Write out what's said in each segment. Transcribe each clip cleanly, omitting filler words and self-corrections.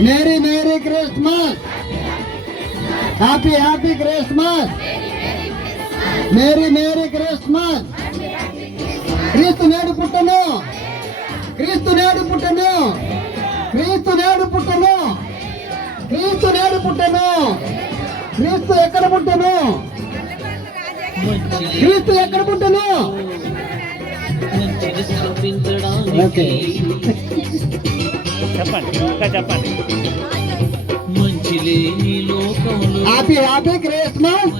Mary merry Christmas. Happy happy Christmas. Merry merry Christmas. క్రీస్తు నేడు పుట్టను. క్రీస్తు నేడు పుట్టను. క్రీస్తు నేడు పుట్టను. క్రీస్తు నేడు పుట్టను. క్రీస్తు ఎక్కడ పుట్టను? క్రీస్తు ఎక్కడ పుట్టను? ఓకే చెప్పండి ఇంకా చెప్పండి. మంచి లేని లోకంలో happy happy Christmas.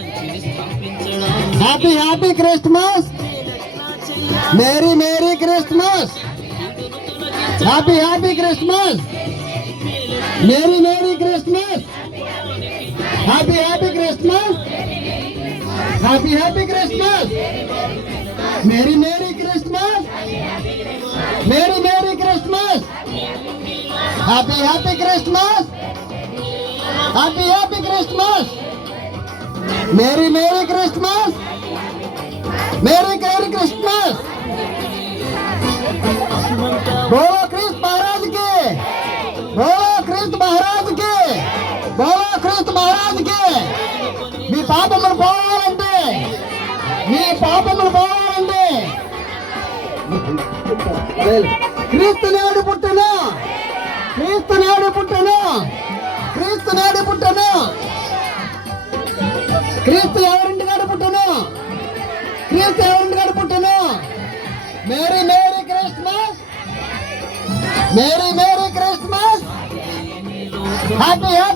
Happy happy Christmas. Merry merry Christmas. Happy happy Christmas. Merry merry Christmas. Happy happy Christmas. Happy happy Christmas. Merry merry Christmas. Merry merry Christmas. Happy happy Christmas. Happy happy Christmas. Merry merry Christmas. Merry merry Christmas. बोलो क्रिस्त महाराज के. बोलो क्रिस्त महाराज के. बोलो क्रिस्त महाराज के. మీ పాపములు పోవాలంటే, మీ పాపములు పోవాలంటే క్రీస్తు నేడు పుట్టను. క్రీస్తు నేడు పుట్టను. క్రీస్తు నేడు పుట్టను. క్రీస్తు ఎవరింటి నాడు పుట్టను? క్రీస్తు ఎవరింటి నాడు పుట్టను? Merry merry Christmas. Merry merry Christmas. Happy happy